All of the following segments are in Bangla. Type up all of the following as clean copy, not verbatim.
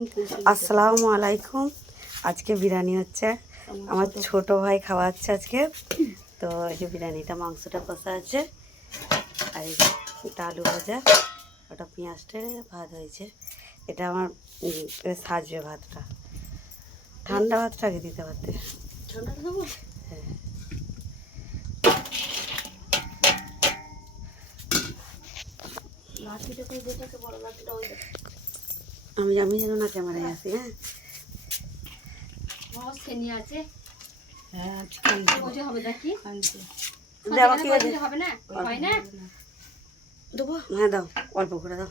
আসসালামু আলাইকুম। আজকে বিরিয়ানি হচ্ছে, আমার ছোট ভাই খাওয়াচ্ছে আজকে। তো এই যে বিরিয়ানিটা, মাংসটা কষা আছে, আর এটা আলু ভাজা, ওটা পেঁয়াজটা ভাত হয়েছে। এটা আমার সাজবে ভাতটা, ঠান্ডা ভাতটাকে দিতে পারতে। হ্যাঁ, আমি যেন না ক্যামেরায় আসি। হ্যাঁ, দেবো, হ্যাঁ দাও, অল্প করে দাও।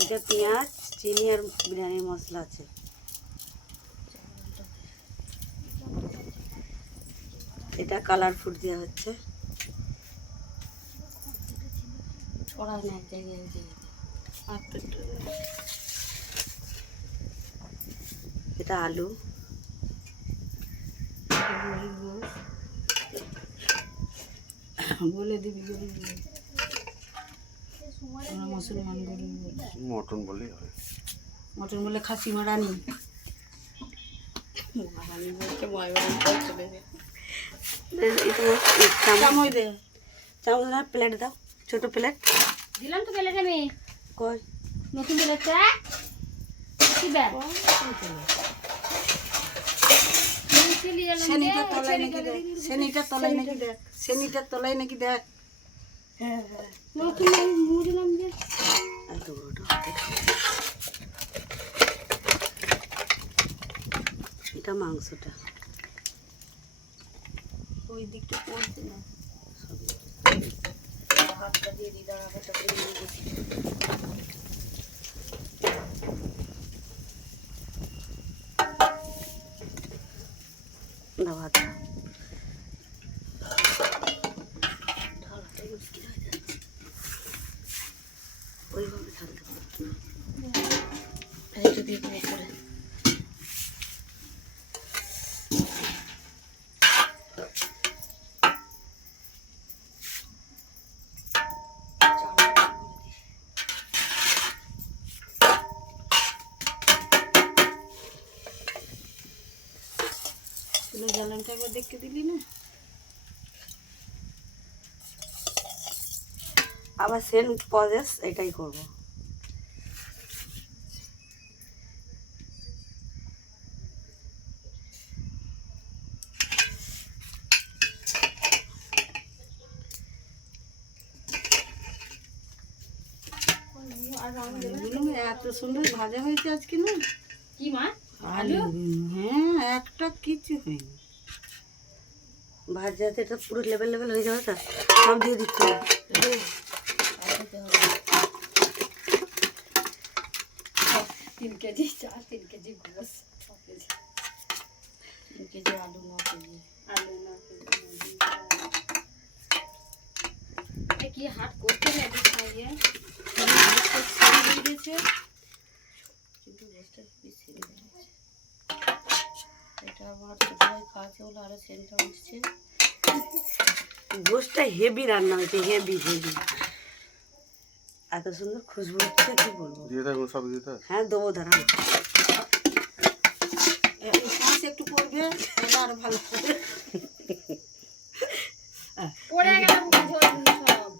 এটা পেঁয়াজ, চিনি আর বিরিয়ানির মশলা আছে। এটা কালার ফুড দেওয়া হচ্ছে। এটা আলু, বলে দিবি মুসলমান মটন বলে, মটন বলে খাসি মারানি। চামচ না, প্লেট দাও, ছোট প্লেট দিলাম তো। প্লেট আমি কই নতুন প্লেটটা কি ব্যাগ সেনিটার তলায় নাকি দেখ, সেনিটার তলায় নাকি দেখ, সেনিটার তলায় নাকি দেখ। হ্যাঁ হ্যাঁ, নতুন মুড়ি দিলাম যে এত বড়টা হাতে। এটা মাংসটা ওই দিকটা পড়ছে না, ভাতটা দিয়ে দিই, দাঁড়া ভাতটা দিয়ে দিই। দাও ভাতটা, ঢালাটাই মুশকিল হয়ে যাচ্ছে, ওইভাবে ঢালতে পারবো না। এইটা দিয়ে দেবো করে। জ্বালানটা একবার দেখতে দিলি না, আবার সেম প্রসেস এটাই করবো। এত সুন্দর ভাজা হয়েছে আজকে না। কি মা? আলু? হ্যাঁ, একটা কিছু হয়নি। ভাজাতে এটা পুরো লেভেল লেভেল হয়ে যাবে, তা সব দিয়ে দিচ্ছি। 3 কেজি চাল, 3 কেজি গোস, 3 কেজি আলু, 9 কেজি আলু, 9 কেজি। কি হাট করতে লাগে খাইয়ে গেছে, কিন্তু গোসটা পিছিয়ে গেছে। এটা আমার ছোটভাই খাওয়াচ্ছে বলে আরো সেন্টটা উঠছে। গোসটা হেভি রান্না হয়েছে, হেভি হেভি, এত সুন্দর খুশবু হচ্ছে, কি বলবো। হ্যাঁ দেবো, দাঁড়ান একটু পড়বে, আরো ভালো হবে। পড়ে গেল সব।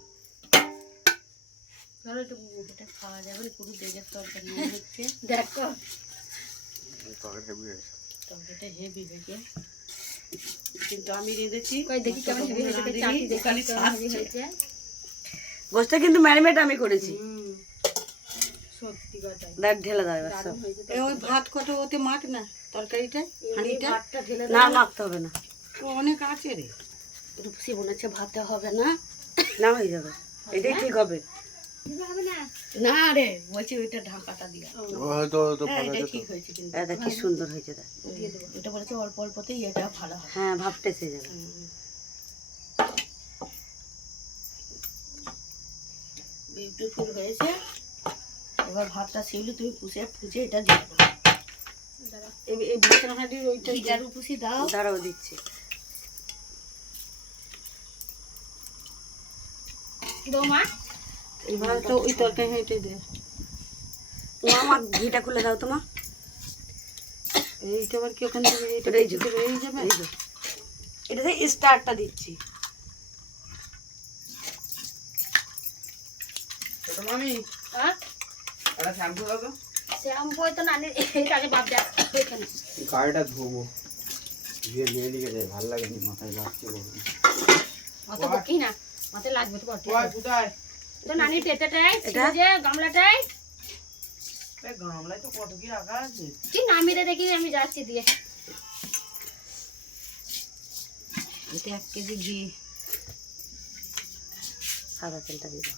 ধরো একটু এটা খাওয়া যাবে, পুরো দেজের তরকারি হচ্ছে। দেখো তরকারিটা হেভি হয়েছে, কিন্তু আমি রেঁধেছি। দেখি কেমন হেভি হয়েছে, চাটি দেখি কেমন হেভি হয়েছে। গোশটা কিন্তু ম্যারিনেট আমি করেছি। সত্যি কথা, দেখ ঢেলে দাও এবার সব। ওই ভাত কত ওতে মাখ না, তরকারিটা হাঁড়িটা না মাখতে হবে না, অনেক আছে রে। রূপসী বলেছে ভাতে হবে না, না হয়ে যাবে, এটাই ঠিক হবে। না রে, বলছি ওইটা ঢাকাটা দিয়া ঠিক হয়েছে, কিন্তু এটা কি সুন্দর হয়েছে। দেখ এটা বলেছে অল্প অল্পতেই এটা ভালো হবে। হ্যাঁ, ভাবতে এসে যাবে। বিউটিফুল হয়েছে। এবার ভাতটা শিউলি তুমি পুষে এটা দিয়ে দেবো। এই ভাতের হাঁড়ির ওইটা ঘিটার উপসি দাও। দাঁড়াও দিচ্ছি। দাও মা। এই ভাতটা ওই তরকারি হাঁড়িতে দে। আমার ঘিটা খুলে দাও তো মা। এইটা আবার কি ওখান থেকে এইটা বেরিয়ে যাবে? এটাতে স্টারটা দিচ্ছি। ছোট মামি হ্যাঁ একটা শ্যাম্পু দাও তো। শ্যাম্পু তো নানি এইটা আগে বাপ দেখ ওইখানে। গাড়িটা ধোবো ধুয়ে নিয়ে দিকে যায়, ভালো লাগে নি, মাথায় লাগছে বলুন। অত বকি না, মাথায় লাগবে তো বটে। ওই কোথায়? তো নানি পেটাটাই এটা? যে গামলাটাই এই গামলায় তো কত কি রাখা আছে। কি নামিয়ে দে দেখি, আমি যাচ্ছি দিয়ে। এটা 1 কেজি ঘি, সাদা তেলটা দিয়ে দাও।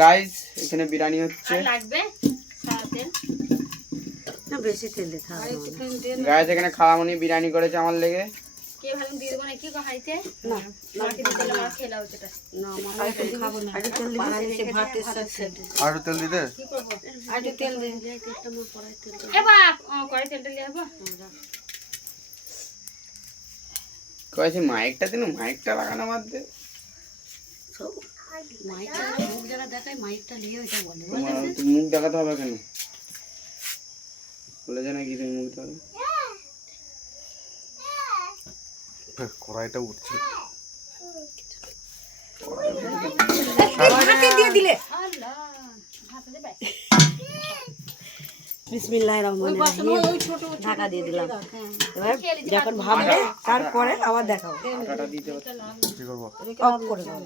গাইস এখানে বিরিয়ানি হচ্ছে। আর লাগবে সাদা তেল। না বেশি তেল দিতে হবে না। গাইস এখানে খালামণি বিরিয়ানি করেছে আমার লেগে। কে ভালো দিয়ে দেবো নাকি গো হাইতে? না মাকে দিতে হলে আমার খেলাও যেটা। না আমার তেল খাবো না। আগে তেল দিবি ভাতের সাথে। আর তেল দিতে? কি করবো? আগে তেল দে। তেলটা মোর পড়াই তেল। এ বাপ করে তেলটা নিয়ে আসবো। কয়েছে মাইকটা দিন, মাইকটা লাগানো বাদ দে। সব মাইকটা মুখ যারা দেখায় মাইকটা নিয়ে ওইটা বলে। তোমার তো মুখ দেখাতে হবে কেন? বলে জানা কি তুমি মুখ দেখাবে? কড়াইটা উঠছে। হাতে দিয়ে দিলে। আল্লাহ হাতে দে ভাই। বিসমিল্লাহির রহমানির রহিম। ঢাকা দিয়ে দিলাম। এবার যখন ভাববে তারপরে আবার দেখাবো। আটাটা দিতে হচ্ছে। কি করবো? অফ করে দাও।